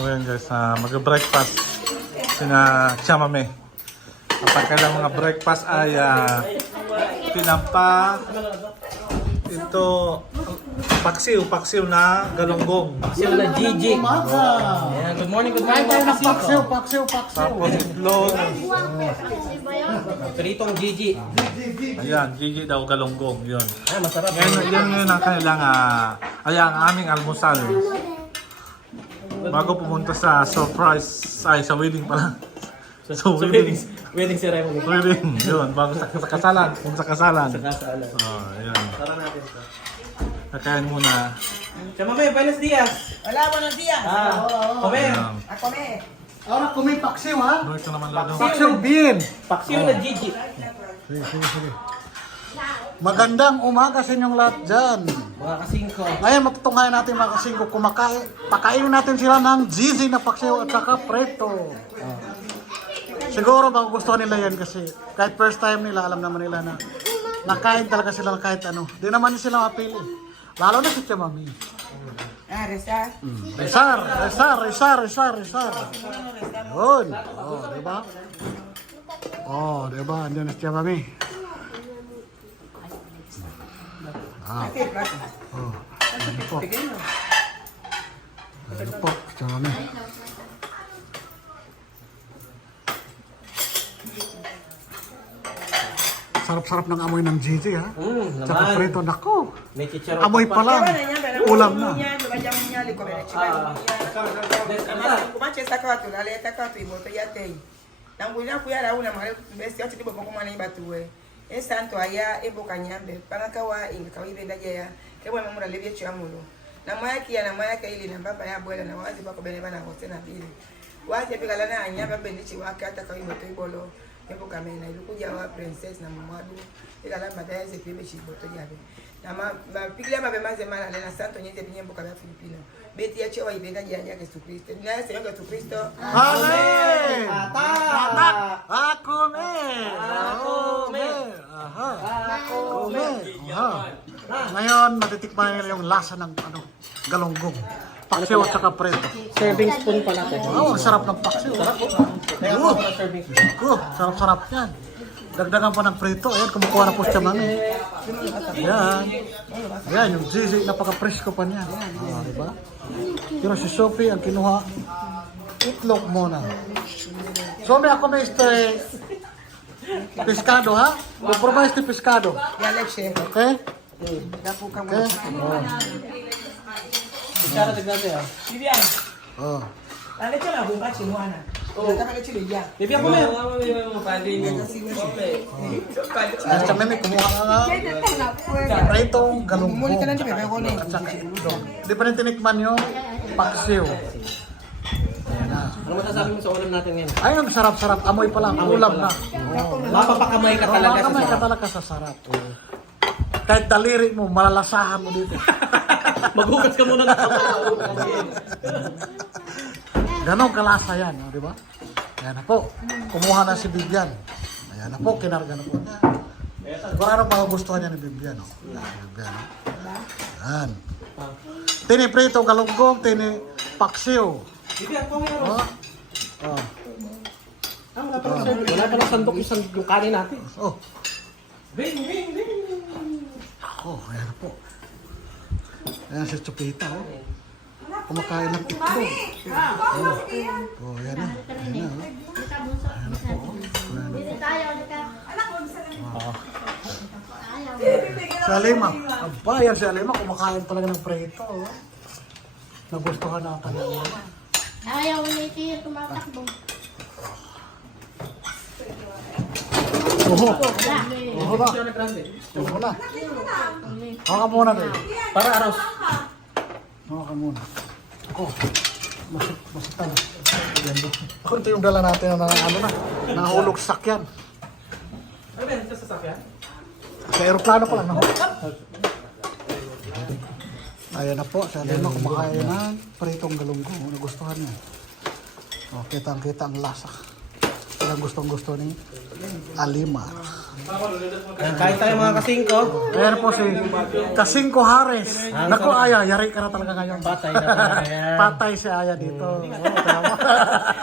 So ngayon guys, mag-breakfast sina chamame. Kapag kailang mga breakfast ay tinapa, ito paksiw na galunggong. Paksiw na Gigi. Ayan, good morning, good morning. Paksiw. Tapos itlog. Pritong Gigi. Ayan, Gigi daw galunggong. Yun. Ay, masarap. Yan ang kanilang, ang aming almusal. Bago pumunta sa surprise, sa wedding pala. Sa wedding. Wedding ceremony. Wedding, yun. Bago sa kasalan. Kung sa kasalan. Sa kasalan. Yun. Tara natin ito. Kakain muna. Chamame, buenos dias. Hola, buenos días. Come. Ayan. A comer. Ahora kumay paksiw ha. Ano ito naman lalo? Paksiw bien. Paksiw na Gigi. Sige. Magandang umaga sa inyong lahat dyan. Mga kasingko. Ngayon matutunghayan natin mga kasingko pakainin natin sila ng zizi na paksiw at saka preto. Siguro magugustuhan nila yan kasi kahit first time nila, alam naman nila na nakain talaga sila ng kahit ano. Di naman sila mapili. Lalo na si Chamami. Ah, rezar. Resar. Yun. Diba? Diba? Andiyan na si Chamami. Ano po? Ano po? Chamami. Sarap-sarap ng amoy ng Gigi ha. Tsaka Naman. prito, nako. May chicharon Amoy pa lang. Ulam na. Kumache esta kwatu, la leta kwatu iboto ya tei. Nambunya kuyara una mare besti ati tibo bokoma na ibatuwe. Esanto aya eboka nyambe. Panakawa inga kawibenda jaya. Kebwe mamura lebye chamulo. Na mayaki ya na mayaka ili na baba ya bwela na wazi bako bene bana hote na bili. Wazi pigala na anyamba bendichi wakata kawiboto ibolo. Ebo kamena ilukuja wa princess na mamadu ikala baadaye ze pibe chiboto jabe na mapiglia mabemaze mara na santo nyete binyembo kama Filipino beti ya chewa ibenda janja Yesu Kristo na Yesu Yesu Kristo Amen! Tatak! Akome! Ngayon, matitikman nila yung lasa ng galunggong. Paksiw at saka preto. Serving spoon pa natin. Ang sarap ng paksiw. Kaya po na serving spoon. Sarap-sarap yan. Dagdagan pa ng preto. Ayan, kumukuha na po siya mami. Ayan, yung zizi, napaka-presko pa niya. Diba? Pero si Sophie, ang kinuha, itlog muna. Sophie, ako may pescado, ha? Compromise ni pescado. ya leche Okay? dapo kama Okay? Chicharon tignan siya. Vivian Oh. la leche la bomba chimwana nataka leche le ya Bibi ako meron. Sa meme, kumuha ka nga. Pretong galunggong. muli ka lang bebe ko ne At saka itlog. Di pa rin tinikman yung paksiw. Ano masasabi mo sa ulam natin ngayon? Ay, ang sarap-sarap. Amoy pa lang. Ulam na. Mapapakamay ka talaga sa Makamay ka sarap. talaga sa sarap. Kahit daliri mo, malalasahan mo dito. Maghugas ka muna ng kamay. Ganon kalasa yan, di ba? Ayan na po. Kumuha na si Bibian. Ayan na po, kinarga na po. Kung ano magugustuhan niya ni Bibian. Bibian. Ayan. Tini prito galunggong, tini paksiw. Bibi ako meron. Oh. Wala pa ng sandok yung kanin natin. Oh. Bing. Ayan na po. Ayan si Chupita, oh. Kumakain ng itlog. Ayan na. Ayan na po, oh. Si Alima. Aba, yan si Alima. Kumakain talaga ng preto, oh. Nagustuhan na kanya. Ayaw na ito tumatakbo. Oho na. Oho na. Haka muna kayo. Para araw. Haka muna. Ako. Masitan. Ako ito yung dala natin na nahulog sa sakyan. Ano ba yan? Sa sasakyan? Sa aeroplano pa lang nahulog. Ayan na po. Sa Alima kumakain ng pritong galunggong. Nagustuhan niya. O, kitang-kita ang lasa. talagang gustong-gusto ni Alima. Ayan, kain tayo mga kasingko. Ayan po si Kasingko Hares. Naku, Aya, yari ka na talaga ngayon. Patay na talaga yan. Patay si Aya dito. Tama.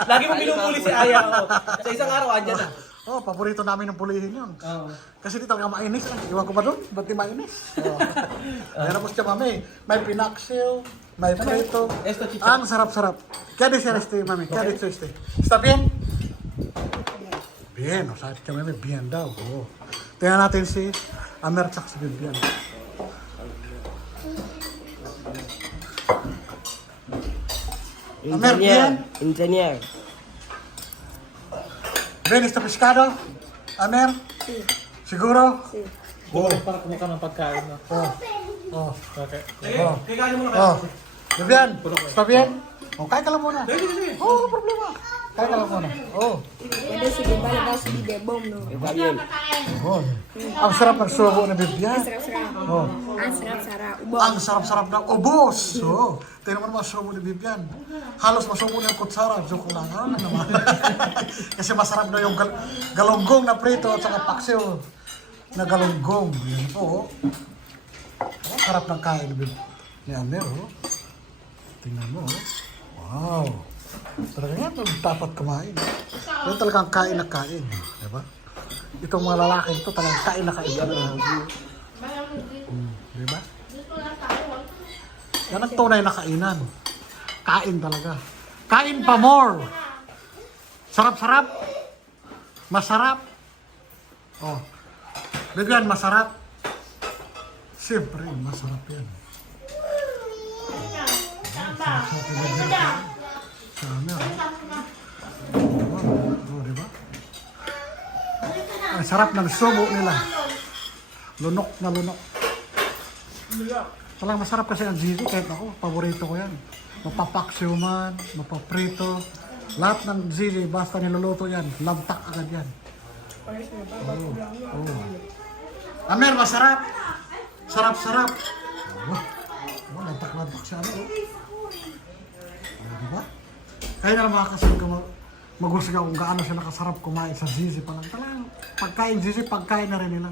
Lagi mo pinupuli si Aya. Oh. Sa isang araw, andyan na. Oh, paborito namin ng pulihin yun. Oo. Kasi di talaga mainis. Iwan ko ba doon? Ba't di mainis? Oh. Ayan po siya, mami. May pinaksil, may prito. Esto chicha. Ang sarap-sarap. Kaya di siya este, mami. Kaya di siya este. Está bien? Bien. O, sabi ka, mami, bien daw. Oh. Tingnan natin si Amer tsaka si Bibian. Amer, bien? Engineer. Bien, este pescado? Amer? Siguro? Oh, para kumaka ng pagkain na. Oh. Oh. Okay. Oh. Kaya mo na Oh. Bibian, está bien? Oh, kaya ka lang muna. Oh, no problema. Kaya ka lang muna. Oh. Pwede sige, bala daw sige, bebom, no? Oh. Ang sarap ng subo na Bibian. Sarap-sarap. Oh. Ang sarap-sarap. Ubos. Ang sarap-sarap ng ubos. Oh. Tingnan mo naman ang subo ni Bibian. Halos masubo na yung kutsara. Joke lang. Ano naman? Kasi masarap na yung galunggong na prito at saka paksiw na galunggong. Yan po. Oh. Oh, sarap ng kain ni Amer. Oh. Tingnan mo. Oh. Wow. Talaga yan, dapat kumain. Yan talagang kain na kain. Diba? Itong mga lalaki ito talagang kain na kain. Diba? Yan ang tunay na kainan. Kain talaga. Kain pa more. Sarap-sarap. Masarap. Oh. Bigyan, masarap. Siyempre, masarap yan. Sana. Oh, diba? Ang sarap ng subo nila. Lunok na lunok. Talagang masarap kasi ang zizi. Kahit ako, paborito ko yan. Mapapaksiw man, mapaprito. Lahat ng zizi, basta niluluto yan, lamtak agad yan. Oh, oh. Amer, masarap. Sarap-sarap. Oh, oh, lamtak-lamtak siya. Oh, diba? Kaya na makakasal ka maghusga kung gaano siya nakasarap kumain sa zizi pa lang. Talagang pagkain zizi, pagkain na rin nila.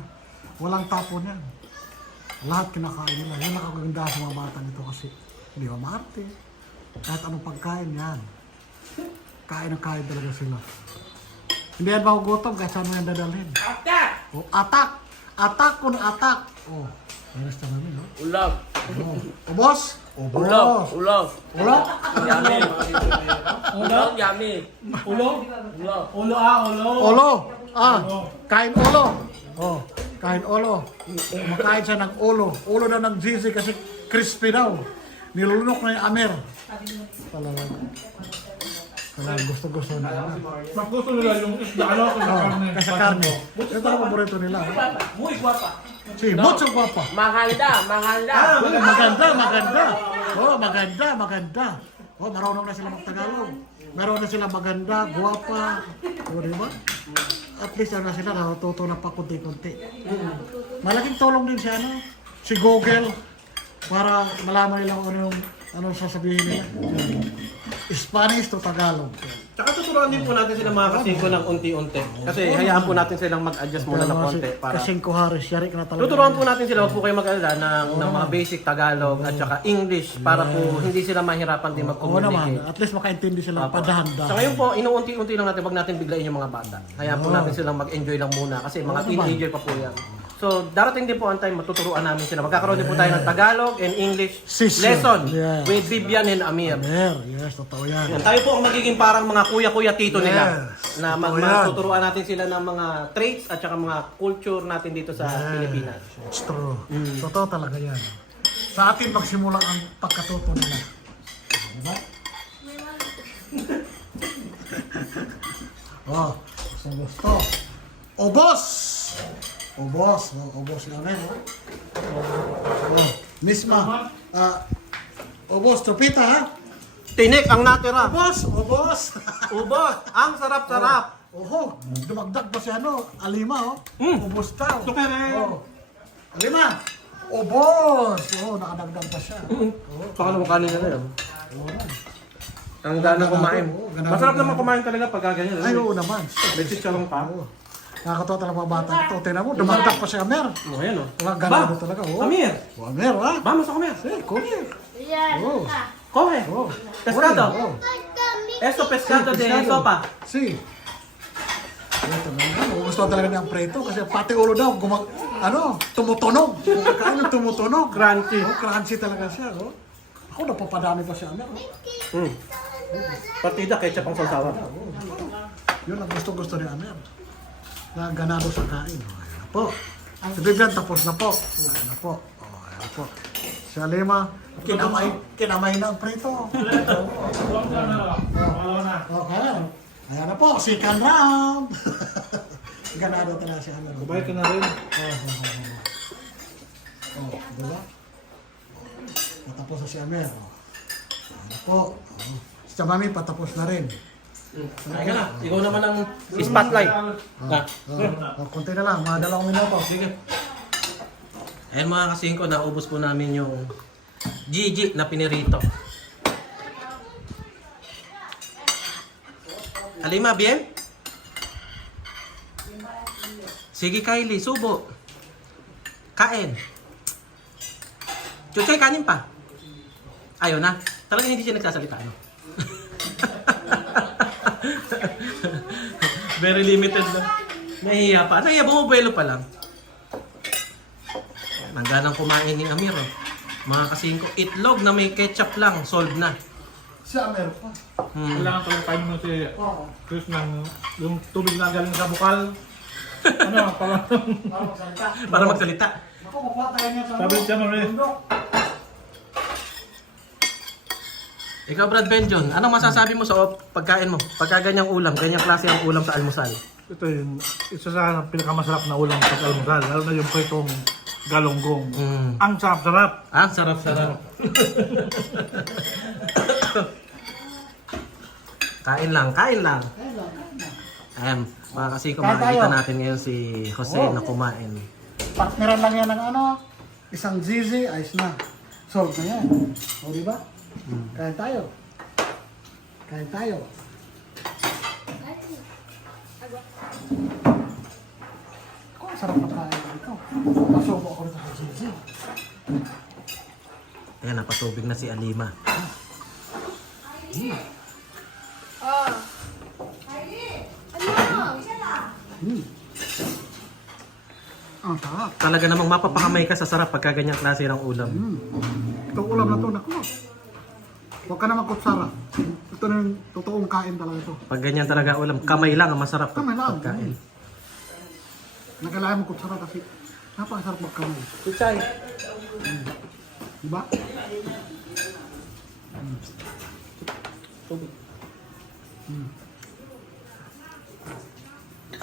Walang tapon yan. Lahat kinakain nila. Yan nakaganda sa mga bata nito kasi hindi ba maarte. Kahit anong pagkain yan. Kain ang kain talaga sila. Hindi yan mahugutom kahit saan mo yan dadalhin. Atak! Oh, atak! Atak kung atak! Oh, ayos na namin, no? Ulam. Oh. Ubos? Ubos! Ulam. Ulo? Yummy. Ulam, yummy. Ulo? Ulam. Ulo ulo. Olo. Ah, kain olo. Oh, kain olo. Makain siya ng olo. Ulo daw ng GC kasi crispy daw. Nilunok na yung Amer. Talagang gusto-gusto na. Mas gusto nila yung isda, ano? Kasi karne. Ito ang paborito nila. Muy guapa. Si Mucho Guapa. Maganda, maganda. Maganda, maganda. Oh, maganda, maganda. Oh, marunong na sila magtagalog. Meron na sila maganda, guwapa. O, di ba? At least na sila natututo na pa kunti-kunti. Malaking tulong din si ano, si Google para malaman nila kung ano sasabihin nila. Spanish to Tagalog. Tsaka tuturuan din po natin sila mga kasingko ng unti-unti. Kasi hayaan po natin silang mag-adjust muna ng konti. Para Kasing Hares, yari ka na talaga. tuturuan po natin sila, huwag po kayo mag-alala ng mga basic Tagalog at saka English para po hindi sila mahirapan din Oo naman, mag-communicate. at least makaintindi sila padahan-dahan. Sa ngayon po, inuunti-unti lang natin, wag natin biglayin yung mga bata. Hayaan po natin silang mag-enjoy lang muna kasi mga teenager pa po yan. So, darating din po ang time, matuturuan namin sila. Magkakaroon din po tayo ng Tagalog and English Session. lesson Yeah. with Vivian and Amir. Yes, totoo yan. Yan, tayo po ang magiging parang mga kuya-kuya tito nila. Yes, Na totoo yan. matuturuan natin sila ng mga traits at saka mga culture natin dito sa Pilipinas. It's true. Totoo talaga yan. Sa atin magsimula ang pagkatuto nila. Diba? Oh, gusto. Obos! Obos. Obos na rin. Oh, misma. Obos, tropita ha? Tinik ang natira. Obos! Obos! Ubos, ang sarap-sarap. Oho, dumagdag pa si ano, Alima, oh. Ubos daw. Oh. Alima, ubos! Oh, nakadagdag pa siya. Baka naman kanin na yun. Ang gana kumain. Oo, ganado. Masarap naman kumain talaga pag ganyan. Ay, oo naman. May chicharong pa. Oo. Nakakatawa talaga mga bata ito. Tingnan mo, dumandak pa si Amer. Oh, ayan oh. Mga ganado talaga. Oo. Amir! Oh, Amer, ha? Vamos a comer. Eh, kuya. Yan. Oo. Coge. Oo. Pescado. Oo. Esto pescado de Pescado. sopa. Si. Ito naman. Gusto talaga ng preto kasi pati ulo daw tumutunog. Kakain ng tumutunog. Crunchy. Oh, crunchy talaga siya. Oh. Ako napapadami pa si Amer. Oh. Partida, ketchup ang salsawa. Yun ang gusto ni Amer. Na ganado sa kain. Oh, ayan na po. Si Vivian tapos na po. Ayan na po. Oh, ayan na po. Si Alima, kinamay na ang preto. Okay. Ayan na po, second round. Ganado talaga si Amer. Kumain ka na rin. Oh, diba? Patapos na si Amer. Oh. Ayan na po. Oh. Si Chamami patapos na rin. Kaya na, ikaw naman ang spotlight. Oh, konti na lang, mga 2 minuto. Sige. Ayan mga kasingko, naubos po namin yung Gigi na pinirito. Halima, bien? Sige Kylie, subo. Kain. Chuchay, kanin pa. Ayaw na. Talagang hindi siya nagsasalita, no? Very limited lang. Nahihiya pa. Nahihiya, bumubuelo pa lang. Nangganang kumain ni Amir. Oh. Mga kasingko, itlog na may ketchup lang, solved na. Si Amer pa. Kailangan pala kain mo si Oo. Chris ng yung tubig na galing sa bukal. Ano, para Para magsalita. Para magsalita. Ako, makuha tayo niya sa Sabi siya, Mami. bundok. Ikaw, Brad Benjon, anong masasabi mo sa pagkain mo? Pagka ganyang ulam, ganyang klase ang ulam sa almusal. Ito yung isa sa pinakamasarap na ulam sa almusal. Lalo na yung pritong galonggong. Ang sarap-sarap. Ah, sarap-sarap. Kain lang, kain lang. Ayan, mga kasi Kain makikita tayo. natin ngayon si Jose na kumain. Partneran lang yan ng isang zizi, ayos na. Solve na yan. O, di ba? Kain tayo. Kain tayo. Ako, ang sarap na kain dito. Pasubo ako rito sa zizi. Ayan, napatubig na si Alima. Ang sarap. Talaga namang mapapakamay ka sa sarap pagka ganyang klase ng ulam. Itong ulam na to, naku. Huwag ka naman kutsara. Ito na yung totoong kain talaga ito. Pag ganyan talaga ulam, kamay lang ang masarap Kamay lang. pagkain. Nagkalayan mo kutsara kasi napakasarap magkamay. Kuchay. Diba?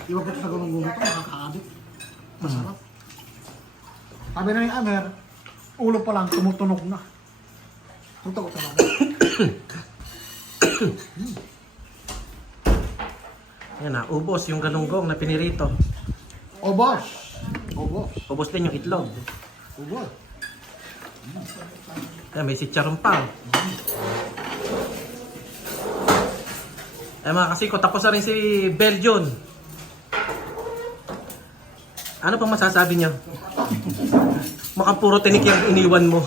Iwan ko ito sa gulong-gulong ito, makaka-addict. Masarap. Sabi na ni Amer, ulo pa lang, tumutunog na. Totoo talaga. Ayan na, ubos yung galunggong na pinirito. Obos! Obos! Ubos din yung itlog. Obos! Ayan, may sitcharon pa. Ayan mga kasiko, tapos na rin si Belgian. Ano pang masasabi niyo? Mukhang puro tinik yung iniwan mo.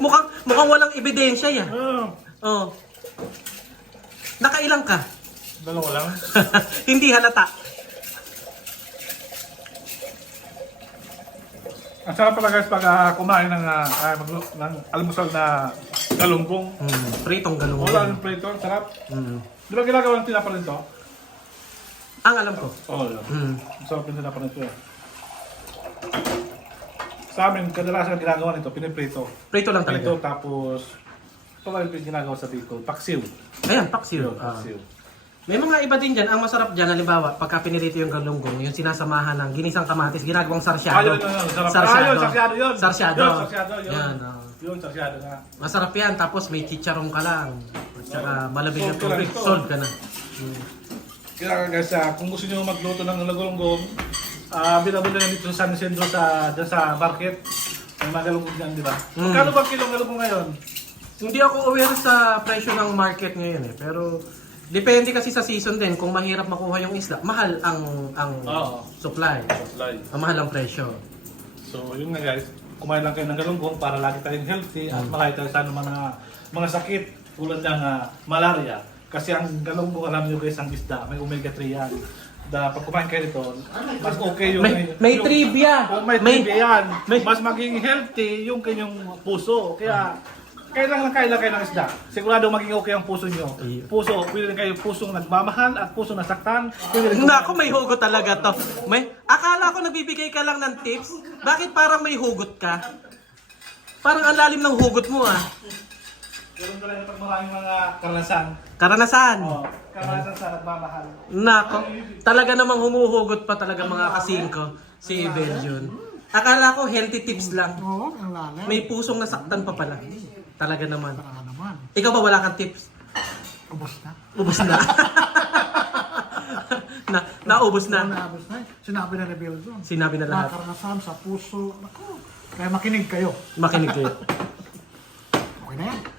mukhang walang ebidensya yan. Oh. Nakailang ka? Dalawa lang. Hindi halata. Ang sarap pala guys pag kumain ng almusal na galunggong. Pritong Wala galunggong. ng prito, ang sarap. Di ba ginagawa ng tinapa rin to? Ang alam ko. Oo, Ang sarap yung tinapa nito eh. Sa amin, kadalasan ginagawa nito, piniprito. Prito lang talaga. Prito tapos, ito lang yung ginagawa sa Bicol, paksiw. Ayan, paksiw. Yun, paksiw. May mga iba din dyan. Ang masarap dyan, halimbawa, pagka pinirito yung galunggong, yung sinasamahan ng ginisang kamatis, ginagawang sarsyado. Ayun, sarap. Sarsyado. Ayun, sarsyado yun. Sarsyado. Yun, sarsyado yun. Yan, oh. Yun, sarsyado nga. Masarap yan, tapos may chicharong ka lang. At saka malamig na Solve ka lang tubig, ito. solve ka na. Kaya guys, kung gusto nyo magluto ng galunggong, binabunda namin dito sa San Isidro dyan sa market. May mga galunggong dyan, di ba? Magkano ba kilong galunggong ngayon? Hindi ako aware sa presyo ng market ngayon eh. Pero depende kasi sa season din. Kung mahirap makuha yung isda, mahal ang Oo. supply. Supply. Mahal ang presyo. So yun nga guys, kumain lang kayo ng galunggong para lagi tayong healthy at makaya tayo sa mga sakit tulad ng malaria. Kasi ang galunggong, alam nyo guys, ang isda, may omega-3 yan. Pag kumain kayo nito, mas okay yung... May trivia! Oh, may trivia yan. Mas maging healthy yung kanyang puso. Kaya kailangan kayo ng isda. Sigurado maging okay ang puso nyo. Puso, pwede rin kayo pusong nagmamahal at pusong nasaktan. Naku, may hugot talaga to. Akala ko nagbibigay ka lang ng tips. Bakit parang may hugot ka? Parang ang lalim ng hugot mo ah. Ganun talaga pag maraming mga karanasan. Karanasan. Karanasan sa nagmamahal. Nako, talaga namang humuhugot pa talaga mga kasingko si Belgian. Akala ko healthy tips lang. Oo, ang lalim. May pusong nasaktan pa pala. Talaga naman. Para naman. Ikaw ba wala kang tips? Ubus na. Ubus na. Naubos na. Naubos na. Sinabi na ni Bill doon. Sinabi na lahat. Nakaranasan sa puso. Naku, kaya makinig kayo. Makinig kayo. Okay na yan.